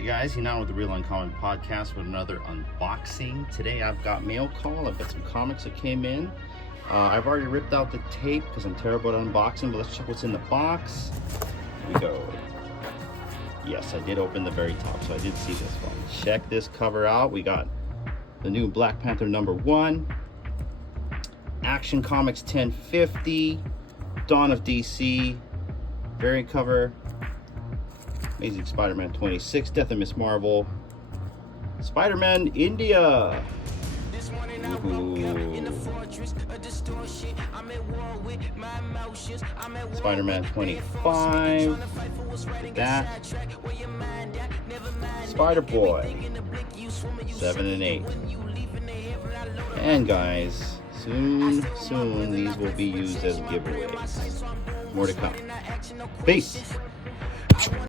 Hey guys, you're now with the Real Uncommon Podcast with another unboxing. Today I've got mail call. I've got some comics that came in. I've already ripped out the tape because I'm terrible at unboxing, but let's check what's in the box. Here we go. Yes, I did open the very top, so I did see this one. Check this cover out. We got the new Black Panther #1, Action Comics 1050, Dawn of DC, variant cover, Amazing Spider-Man 26, Death of Miss Marvel, Spider-Man India. Spider-Man 25. That. Spider-Boy 7 and 8. And guys, soon these will be used as giveaways. More to come. Peace.